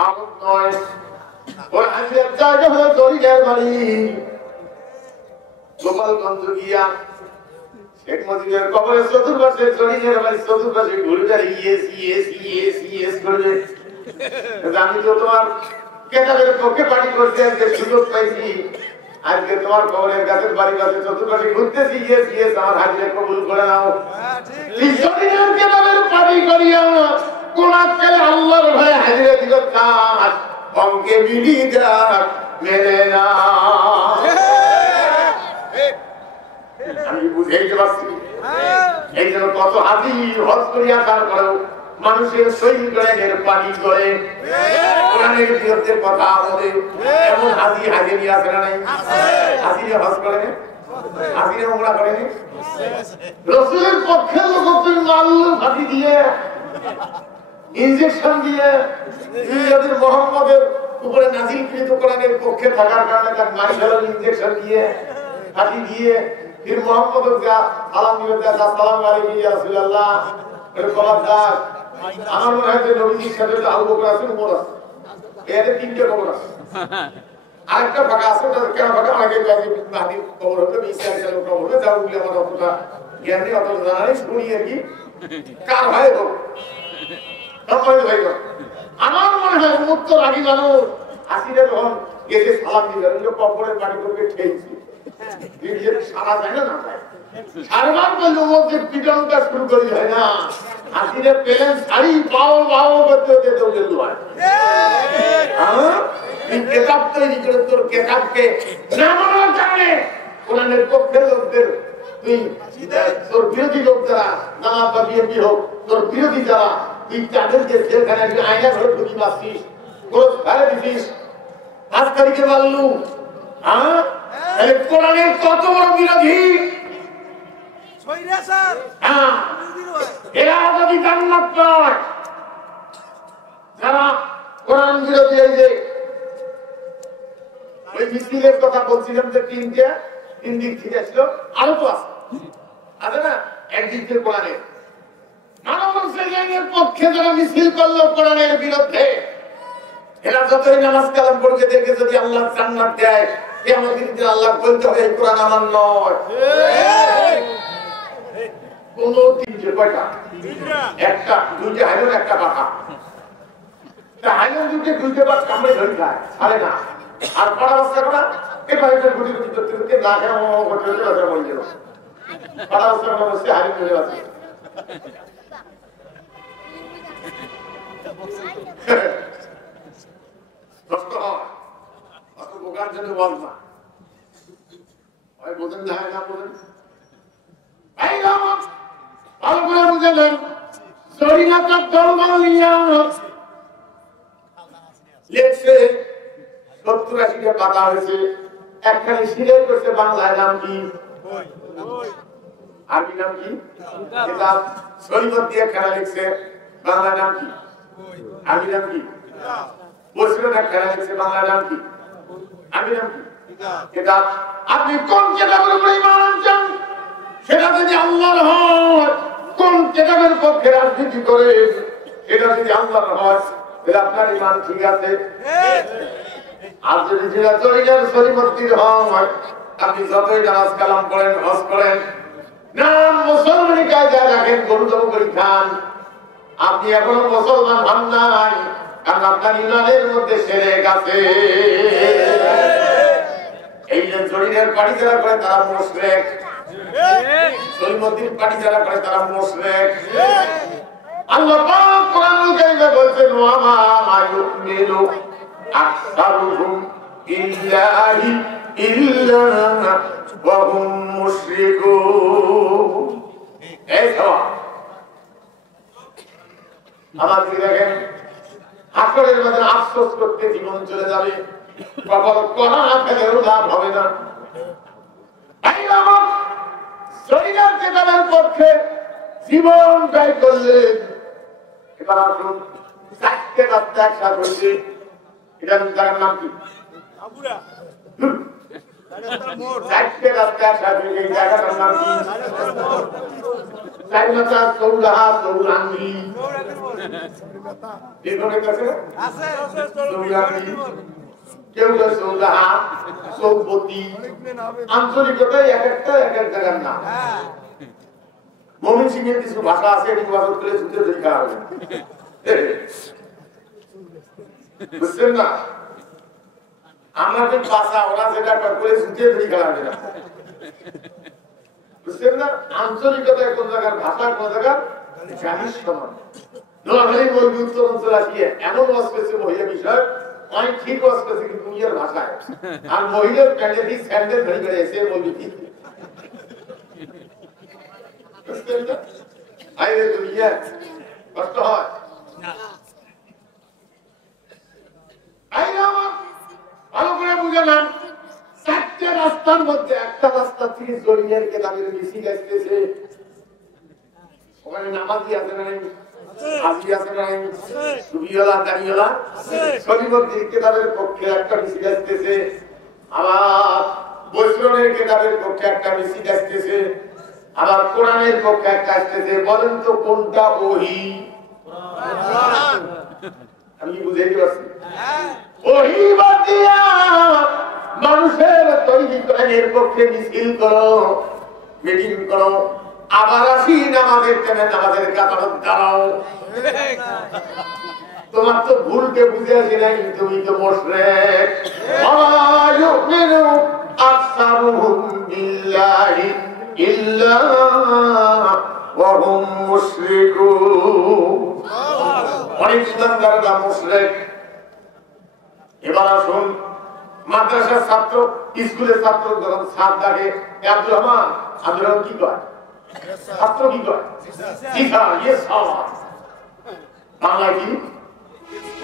আমল নয়। ওর হাজির জায়গা হলো দড়িয়ার বাড়ি গোপালগঞ্জ গিয়া শেখ মুজিবের কবরের চতুর্পাশে দড়িয়ার বাড়ি চতুর্পাশে ঘুরে দাঁড়িয়ে ইয়েস ইয়েস ইয়েস ইয়েস করবে। আমি তো তোমার কেতাবের পক্ষে পার্টি করতে আজকে সুযোগ পাইছি, আজকে তোমার কবরের গাছের বাড়ি কাছে চতুর্পাশে ঘুরতেছি, ইয়েস ইয়েস আমার হাজিরে কবুল করে নাও। কেতাবের পার্টি করিয়া কোন আজকাল আল্লাহর ভয়ে হাজিরে দিল কাজ অঙ্কে বিধি যাক মেলে না। আমি বুঝাইতে পারছি এই জন্য কত হাজি হজ করিয়া তারপরেও মানুষের শরীর করে পানি করে কোরআনের বিরুদ্ধে কথা বলে এমন হাজি হাজিরি আছে না নাই? হাজিরে হজ করে হাজিরে উমরা করে রসুলের পক্ষে লোকের মাল্লু ফাঁসি দিয়ে ইনজেকশন দিয়ে মোহাম্মদের উপরে নাজিলকৃত কোরআনের পক্ষে থাকার কারণে তার মারি ফেলার ইনজেকশন দিয়ে ফাঁসি দিয়ে ফির মোহাম্মদের সালাম দিবে আসসালামু আলাইকুম ইয়া রাসূলুল্লাহ খবরদার। আমার মনে হয় যে নবীজির সাথে আবু বকর আছে, উমর আছে, এর তিনটে কবর আছে, আরেকটা ফাঁকা আছে। কেন ফাঁকা? আগে মাহদির কবর হবে, ঈসা আলাইহিস সালামের কবর হবে, যা বলি আমার অতটা জ্ঞান নেই, অত জানা নেই, শুনি আর কি কার হয় হোক। আমার মনে হয় উন্মুক্ত রাগি মানুষ হাসিটা যখন গেছে সালাম দিবে কবরের বাড়ি করবে খেয়েছি সারা যায় না সারবার করলে মধ্যে পিটনটা শুরু করি হয় না। হাসিরে পেলেন শাড়ি পাও পাও করতে হতে দৌড়ে হয়। কেতাব তৈরি করে তোর কেতাবকে নামানোর কারণে কোরআনের পক্ষের লোকদের তুই তোর বিরোধী লোক যারা নামাজ বা বিএনপি হোক, তোর বিরোধী যারা তুই তাদেরকে জেলখানে আয়না ধরে ঢুকি পাচ্ছিস, ক্রোধ ফেলে দিছিস, 5 তারিখে মারলু। কোরআনের কত বড় বিরোধী এরা যদি জান্নাত পায়, যারা কোরআন বিরোধী। এই যে ওই মিছিলের কথা বলছিলাম যে তিন দিক থেকে ছিল, আরো তো আছে না একদিক থেকে কোরআনের মানবের পক্ষে যারা মিছিল করলো কোরআনের বিরুদ্ধে, এরা যতই নামাজ কালাম পড়বে দেখে যদি আল্লাহ জান্নাত দেয়, আল্লাহ বলতে হবে কোরআন আমার নয়। কোন তিনটে কয়টা? একটা দুইটা হাইলন একটা পাখা, হাইলন দুইটা বার কামড়ে ধরে খায় ছাড়ে না। আর পড়া অবস্থা করা এবার গুটি গুটি করতে করতে না খেয়ে মরে গেল। পড়া অবস্থা করা বসে হাইলন ধরে আছে। কষ্ট হয় অত বোকার জন্য বল না, বোঝেন না না বোঝেন ভালো করে বুঝে নেন। লেখছে 70-80টা পাতা হয়েছে, একখানি সিলেক্ট করছে বাংলায় নাম কি, আরবি নাম কি, কিতাব শরীয়ত দিয়ে খেলা লিখছে বাংলায় নাম কি, আরবি নাম কি, বসিরত খেলা লিখছে বাংলায় নাম কি, আরবি নাম কি, কিতাব। আপনি কোন কিতাবের উপরে ঈমান আনছেন? সেটা যদি আল্লাহর হয়, কোন কিতাবের পক্ষে রাজনীতি করে সেটা যদি আল্লাহর হয়, তাহলে আপনার ঈমান ঠিক আছে। আর যদি যেটা তরিকার শরীয়তের হয়, আপনি যতই নামাজ কালাম পড়েন, হজ করেন, নাম মুসলমানি কায়দায় রাখেন, গরু জব করে খান, আপনি এখনো মুসলমান হন নাই, কারণ আপনার ঈমানের মধ্যে শিরক আছে। এই যে শরীরের পানি যারা করে তারা মুশরিক, শরীয়তের পানি যারা করে তারা মুশরিক। আল্লাহ পাক কোরআনুল কারীমে বলেছেন, ওয়া মা ইউমিনু আকসারুহুম বিল্লাহি ইল্লা ওয়া হুম মুশরিকুন। এই সব আমাদের দেখেন হাসরের মধ্যে আফসোস করতে জীবন চলে যাবে, কবর করা ফেলেও লাভ হবে না। এই আমার শরীরের কেতাবের পক্ষে জীবন ব্যয় করলেন। এবার আসুন 4টে রাস্তা একসাথ হয়েছে, এটার জায়গার নাম কি? 4টে রাস্তা একসাথ হয়েছে, এই জায়গাটার নাম কি? চার মাথা চৌরাহা চৌরাঙ্গি কেউ কেউ চৌরাহা চৌপতি আঞ্চলিকতায় এক একটা এক এক জায়গার নাম। মমিন সিং এর কিছু ভাষা আছে নির্বাচন করে ছুটে দেখা হবে, বুঝছেন না? আমাদের ভাষা ওরা যেটা করে ছুটে দেখা হবে না, বুঝছেন না? আঞ্চলিকতায় কোন জায়গার ভাষা কোন জায়গার জানিস সমান। নোয়াখালী বলবি উত্তর অঞ্চল আসিয়ে এমন ওয়াজ করেছে মহিলা বিষয় অনেক ঠিক ওয়াজ করেছে কিন্তু দুনিয়ার ভাষায়, আর মহিলার প্যান্ডে দিয়ে স্যান্ডেল ধরে করে এসে বলবি ঠিক কষ্ট হয়। ভালো করে বুঝলাম চারটে রাস্তার মধ্যে একটা রাস্তা থেকে জড়িয়ে কেতাবের মিছিল আসতেছে, ওখানে নামাজি আছে না, হাজি আছে না, টুপিওয়ালা দাড়িওয়ালা শরীফের কেতাবের পক্ষে একটা মিছিল আসতেছে, আবার বৈষ্ণবের কেতাবের পক্ষে একটা মিছিল আসতেছে, আবার কোরআনের পক্ষে একটা আসতেছে। বলেন তো কোনটা ওহি? আমি বুঝাইতে পারছি? ওহি বাদ দিয়া মানুষের তৈরি কোরআনের পক্ষে মিছিল করো, মিটিং করো, আবার আসি নামাজের টাইমে নামাজের কাতারত দাঁড়াও। তোমার তো ভুলকে বুঝে আসি নাই, তুমি তো মুশরিক। আকসারুহুম বিল্লাহি ইল্লা ওয়া হুম মুশরিকুন। অনেক ইসলামদাররা মুশরিক। এবার আসুন মাদ্রাসার ছাত্র, স্কুলের ছাত্র যখন ছাদ ডাকে আব্দুর রহমান, আব্দুর রহমান কি কয়? ছাত্র কি কয়? জি স্যার, ইয়েস স্যার। বাংলায় কি?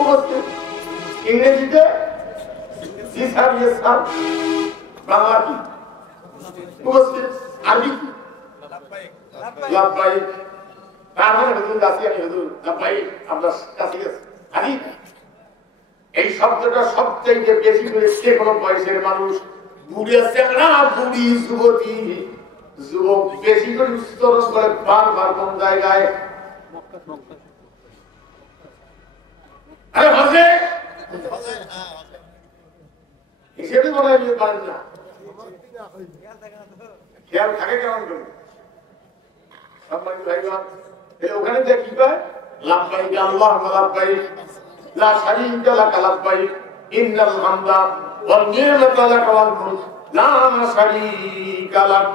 উপস্থিত। ইংরেজিতে জি স্যার, ইয়েস স্যার। বাংলা কি? উপস্থিত। আরবি কি? লাব্বাইক। তার মানে হুজুর কাছে আমি হুজুর লাব্বাইক আপনার কাছে গেছে। আরে এই শব্দটা সবচেয়ে বেশি করে যে কোনো বয়সের মানুষ, বুড়ি আছে না বুড়ি, যুবতী, যুবক বেশি করে উচ্চারণ করে বারবার কোন জায়গায়? আরে হজে হিসেবে মনে হয় পারেন না, খেয়াল থাকে কেমন করে? ওখানে যে কি পায়? লাব্বাইক আল্লাহুম্মা লাব্বাইক লা শারীকা লাকা লাব্বাইক ইন্নাল হামদা ওয়ান নি'মাতা লাকা ওয়াল মুলক লা শারীকা লাক।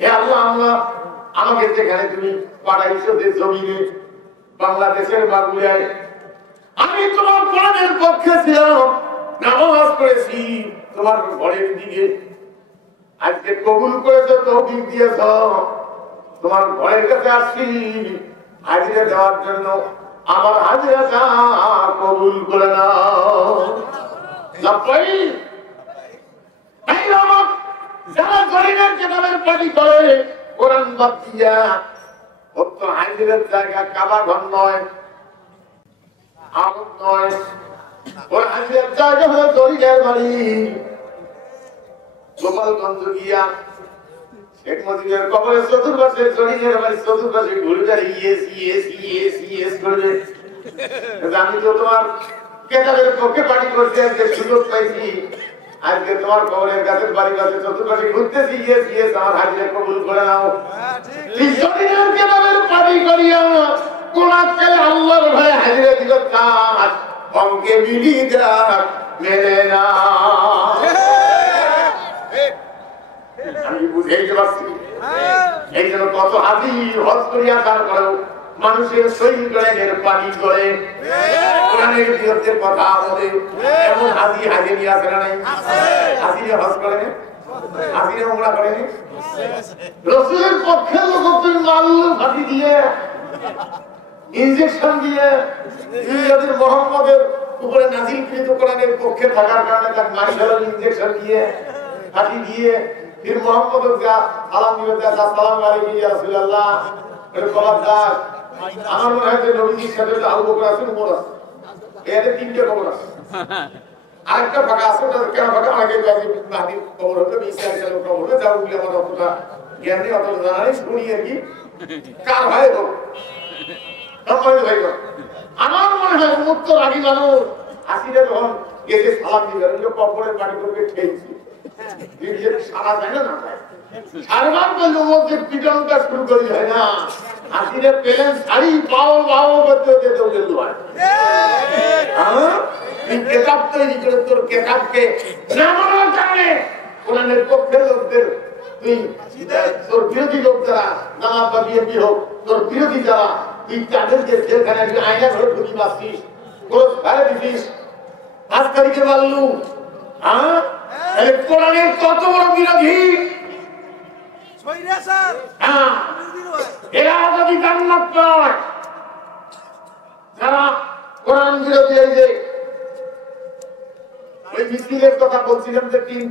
হে আল্লাহ, আমাকে যেখানে তুমি পাঠাইছো যে জমিনে, বাংলাদেশের বাগুলিয়ায়, আমি তোমার কোরআনের পক্ষে ছিলাম, নামাজ পড়েছি তোমার ঘরের দিকে। আজকে কবুল করেছো, তৌফিক দিয়েছো, তোমার ঘরের কাছে আসছি হাজিরা দেওয়ার জন্য। আমার হাজিরাটা কবুল করে নাও। লাব্বাইক। যারা গরিবের কেতাবের পানি করে কোরআন বাদ দিয়া, ওর তো হাজিরের জায়গা কাবা ঘর নয়, আগুন নয়, ওর হাজিরের জায়গা হলো দরিয়ার বাড়ি। গোপালগঞ্জ গিয়া শেখ মুজিবের কবরের চতুর্পাশে জরিনের বাড়ি চতুর্পাশে ঘুরে যায় ইয়েস ইয়েস ইয়েস ইয়েস করবে। আমি তো তোমার কেতাবের পক্ষে পানি করতে আজকে সুযোগ পাইছি, আজকে তোমার কবরের গাছের বাড়ির কাছে চতুর্পাশে ঘুরতেছি, ইয়েস ইয়েস আমার হাজিরা কবুল করে নাও। জরিনের কেতাবের পানি করিয়া কোরআনকে আল্লাহর ভয়ে হাজিরা দিল, কাজ অঙ্কে মিলি যাক মেলে না। আমি বুঝাইতে পারছি? এই জন্য কত হাজি হজ করিয়া তারপরেও মানুষের শহীদ কোরআনের পানি করে, কোরআনের বিরুদ্ধে কথা বলে, এমন হাজি হাজিরি আছে না নাই? হাজিরা হজ করে, হাজিরা উমরা করে, রাসূলের পক্ষে লোককে মাল ফাঁকি দিয়ে, ইনজেকশন দিয়ে, ইংরেজের মুহাম্মদের উপরে নাজিলকৃত কোরআনের পক্ষে থাকার কারণে তার মার্শাল ইনজেকশন দিয়ে, ফাঁকি দিয়ে, फिर मोहम्मद का সালাম দিবেন, আসসালামু আলাইকুম ইয়া রাসূলুল্লাহ, এর খবর দাও। আমার মনে হয় যে নবীজির সাথে আবু বকর আছে, উমর আছে, এর তিনটে খবর আছে। আরেকটা ফাঁকা আছে, ওটা কেন ফাঁকা? আগে গাজী মাহদির খবর হবে, ঈসা আলাইহিস সালামের খবর হবে, যা উল্লেখ আমার অতটা জ্ঞানী অত জানাই শুনি আর কি কার হয় গো ভাই গো আমার মনে হয় উন্মুক্ত রাগি মানুষ হাসিরে যখন গেছে সালাম দিবেন কপরের বাড়ি করবে খেয়েছি সারা যায় না না সারবার বললো ওকে পিটনটা শুরু করি হয় না হাসিরে পেলেন শাড়ি পাও পাও করতে দৌড়ে হয় কেতাব তৈরি করে তোর কেতাবকে না মানার কারণে কোরআনের পক্ষের লোকদের তুই তোর বিরোধী লোক যারা নামাজ বা বিএনপি হোক তোর বিরোধী যারা তুই তাদেরকে যেখানে আইনা ধরে ঢুকি পাচ্ছিস তোর ভাই দিছিস 5 তারিখে বললু হ্যাঁ কোরআনের কত বড় বিরোধী এরা যদি জান্নাত পায় যারা কোরআন বিরোধী এই যে ওই মিছিলের কথা বলছিলাম যে তিন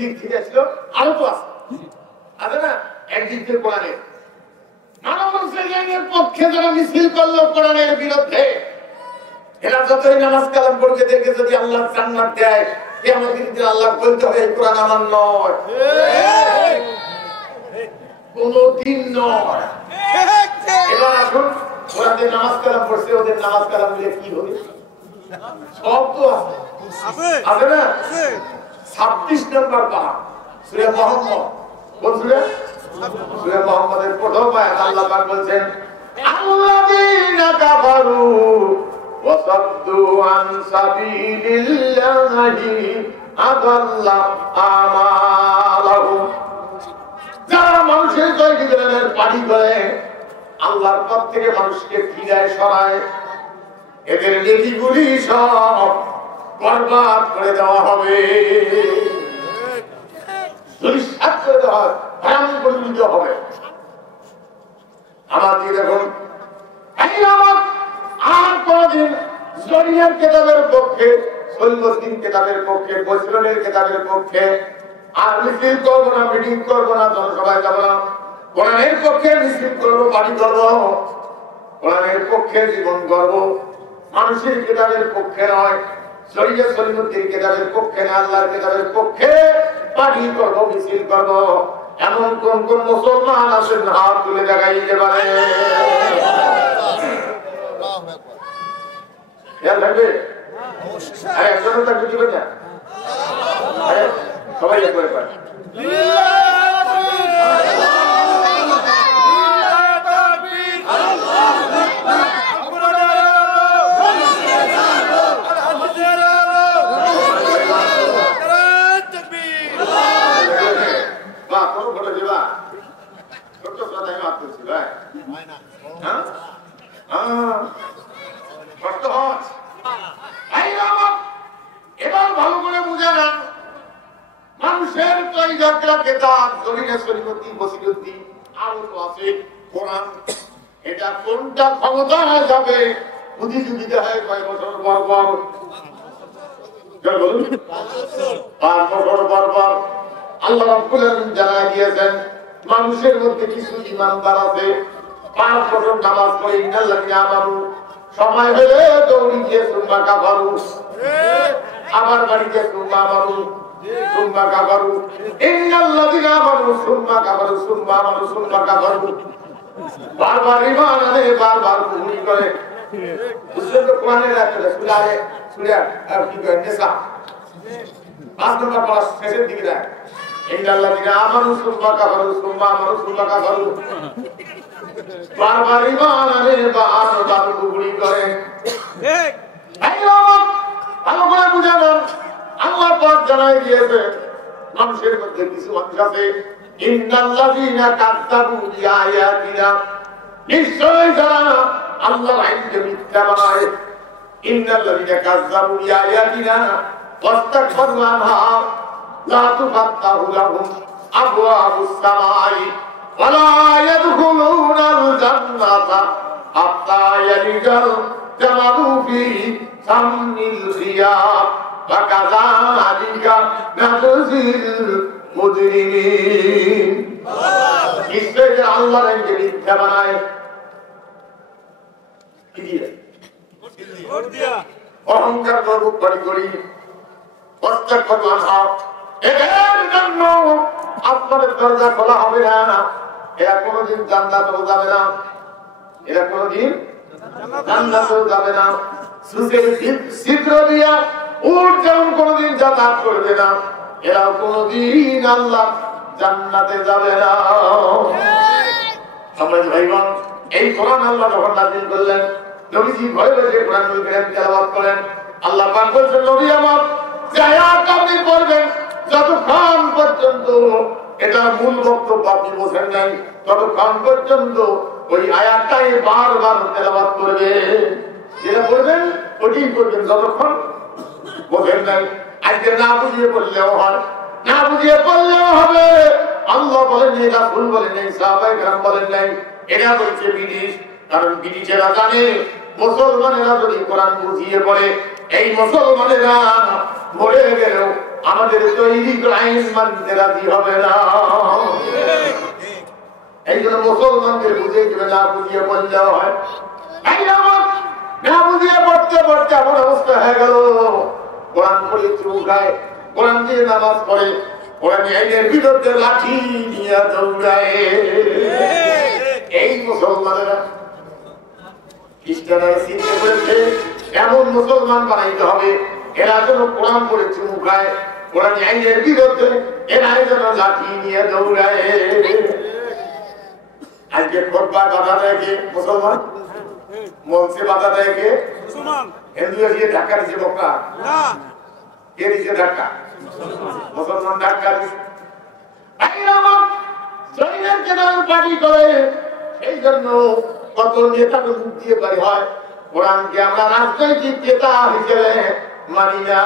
দিক থেকে আসলো আরো তো আছে না একদিক থেকে কোরআনের মানব মুসলিমের পক্ষে যারা মিছিল করলো কোরআনের বিরুদ্ধে এরা যতই নামাজ কালাম পড়বে দেখে যদি আল্লাহ জান্নাত দেয় কিয়ামতের দিন আল্লাহ বলতে হবে এই কোরআন আমার নয় কোনদিন নয় এবার আসুন ওরা যে নামাজ কালাম পড়ছে ওদের নামাজ কালাম মিলে কি হবে সব তো আছে না 26 নম্বর পারা সূরা মুহাম্মদ কোন সূরা সূরা মুহাম্মদের প্রথম আয়াত আল্লাহ পাক বলছেন আল্লাযীনা কাফারু ওয়া সাদ্দু আন সাবিলিল্লাহি আদাল্লা আমালাহুম যারা মানুষের জয়গীতের পানি করে আল্লাহর পথ থেকে মানুষকে ফিরায় সরায় এদের নেকিগুলি সব বরবাদ করে দেওয়া হবে দুঃসাত করে দেওয়া হবে ভয়ান করে দিতে হবে আমাদের দেখুন আর কোনদিন জরিয়ার কেতাবের পক্ষে সৈন্যদিন কেতাবের পক্ষে বৈশ্রনের কেতাবের পক্ষে আর মিছিল করবো না মিটিং করবো না জনসভায় যাবো না কোরআনের পক্ষে মিছিল করবো পার্টি করবো কোরআনের পক্ষে জীবন করবো মানুষের কেতাবের পক্ষে নয় শরীয়ত সলিমুদ্দিন কেতাবের পক্ষে না আল্লাহর কেতাবের পক্ষে পার্টি করবো মিছিল করবো এমন কোন কোন মুসলমান আছেন হাত তুলে দেখাইতে পারে খেয়াল থাকবে আরে একজনও থাকবে দিবেন না সবাই একবারে পারে এবার ভালো করে বুঝে নেন মানুষের এটা কোনটা ক্ষমতা হয়ে যাবে প্রতিযোগিতা হয় কয়েক বছর পর পর 5 বছর পর পর আল্লাহ রাব্বুল আলামিন জানায় দিয়েছেন মানুষের মধ্যে কিছু ঈমানদার আছে 5 বছর নামাজ পড়ে ইন্নাল্লাযিনা আমানু সময় হলে দৌড়ি গিয়ে সুম্মা কাফারু আবার বাড়িতে সুম্মা আমানু সুম্মা কাফারু ইন্নাল্লাযিনা আমানু সুম্মা কাফারু সুম্মা আমানু সুম্মা কাফারু বারবার ঈমান আনে বারবার কুফরি করে বুঝলেন তো কোরআনের আয়াত সূরা আর কি কয় নিসা 5 নম্বর পারা শেষের দিকে যায় ইন্নাল্লাযিনা আমানু সুম্মা কাফারু সুম্মা আমানু সুম্মা কাফারু বারবার ঈমান আনে বারবার কুফরি করে ঠিক এই লোক ভালো করে বুঝাবেন আল্লাহ পাক জানাই দিয়েছে মানুষের মধ্যে কিছু মানুষ আছে ইন্নাল্লাযিনা কাযযাবু বিআয়াতিনা নিশ্চয় যারা আল্লাহর আইনকে মিথ্যা বানায় ইন্নাল্লাযিনা কাযযাবু বিআয়াতিনা ওয়াস্তাকবারু আনহা লা তুফাত্তাহু লাহুম আবওয়াবুস সামাই ওয়ালা ইয়াদখুলুনাল জান্নাতা হাত্তা ইয়ালিজাল জামালু ফি সামনিল খিয়াব ওয়াকাযালিকা নাযিল মুজরিমিন নিশ্চয় যে আল্লাহর আইনকে মিথ্যা বানায় কি দিয়ে অহংকার গর্ব করি অস্তাকবারু আনহা এদের জন্য আসমানের দরজা খোলা হবে না, এরা কোনোদিন জান্নাতেও যাবে না, এরা কোনোদিন জান্নাতেও যাবে না। সুখের ছিদ্র দিয়া উট যেমন কোনোদিন যাতায়াত করবে না, এরাও কোনোদিন আল্লাহ জান্নাতে যাবে না। সম্মানিত ভাইগণ, এই কোরআন আল্লাহ যখন নাযিল করলেন, নবীজি ঘরে বসে কোরআনুল কারীম তেলাওয়াত করেন। আল্লাহ পাক বলেন, নবী আমার যে আয়াত আপনি পড়বেন, যতক্ষণ পর্যন্ত এটা মূল বক্তব্য আপনি বোঝেন নাই, ততক্ষণ পর্যন্ত ওই আয়াতটাই বারবার তেলাওয়াত করবেন। যেটা বলবেন ওইটাই করবেন যতক্ষণ বোঝেন নাই। আজকে না বুঝিয়ে পড়লেও হয়, না বুঝিয়ে পড়লেও হবে। আল্লাহ বলেন নাই, রাসূল বলেন নাই, সাহাবায়ে কেরাম বলেন নাই, এরা বলছে বিদেশ। কারণ বিদেশেরা জানে মুসলমানেরা যদি কোরআন বুঝিয়ে পড়ে, এই মুসলমানেরা মরে গেলেও আমাদের তৈরি আইন মানতে রাজি হবে না। এই জন্য মুসলমানদের বুঝে দেবে, না বুঝিয়ে পড়লেও হয়। না বুঝিয়ে পড়তে পড়তে এমন অবস্থা হয়ে গেল, কোরআন পড়ে চুকায়, কোরআন দিয়ে নামাজ পড়ে, কোরআন আইনের বিরুদ্ধে লাঠি নিয়ে দৌড়ায়। এই মুসলমানেরা খ্রিস্টানরা চিন্তা করেছে এমন মুসলমান বানাইতে হবে, এরা যেন কোরআন পড়ে চুকায়, কোরআন আইনের বিরুদ্ধে এরা যেন লাঠি নিয়ে দৌড়ায়। আজকে খোটবায় বাধা দেয় কে? মুসলমান। মঞ্চে বাধা দেয় কে? মুসলমান। হিন্দু এসে ধাক্কা দিচ্ছে বক্তা, কে দিচ্ছে ধাক্কা? মুসলমান ধাক্কা দিচ্ছে। পার্টি করে, সেই জন্য কত নেতাকে মুখ দিয়ে পারি হয়, কোরআনকে আমরা রাজনৈতিক নেতা হিসেবে মানি না।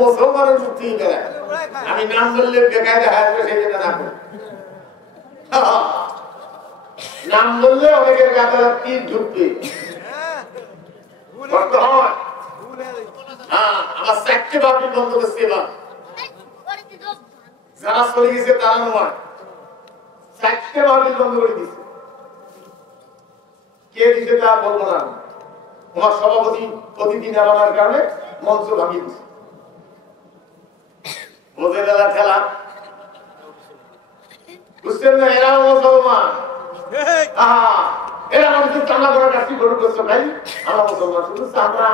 মুসলমানের মুক্তি বেড়ায়, আমি নাম বললে বেকায় দেখা যাবে, সেই জন্য না করি। নাম বললে অনেকের গাদার তীর ঢুকবে, কষ্ট হয়। হ্যাঁ, আমার চারটে বাপি বন্ধ করছে, এবার যারা চলে গেছে তারা নয়, চারটে বাপি বন্ধ করে দিচ্ছে। কে দিচ্ছে তা বলবো না, তোমার সভাপতি প্রতিদিন আনার কারণে মঞ্চ ভাঙিয়ে দিচ্ছে। বোঝে গেলা খেলা, বুঝছেন না? এরা মুসলমান, এরা মানুষের চামড়া করা কাশি গরু করছো ভাই, আমরা মুসলমান, শুধু চামড়া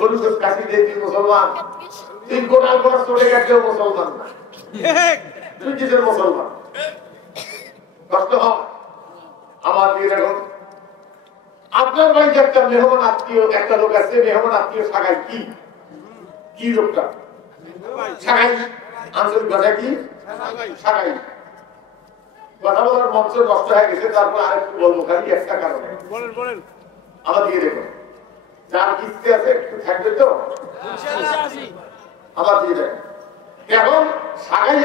গরু কাশি দিয়ে তুই মুসলমান, তুই গোটাল করা চলে গেছেও মুসলমান না, তুই কিসের মুসলমান? কষ্ট হয় আমার দিকে। দেখুন আপনার বাড়িতে একটা মেহমান আত্মীয়, একটা লোক আছে, মেহমান আত্মীয় সাগাই, কি কি লোকটা সাগাই, আঞ্চলিক ভাষা কি সাগাই। কথা বলার মঞ্চ নষ্ট হয়ে গেছে, তারপর আরেকটু বলবো, খালি একটা কারণে আমার দিকে দেখুন, যার কিস্তি আছে একটু থাকবে তো আমার দিকে দেখুন। এখন সাগাই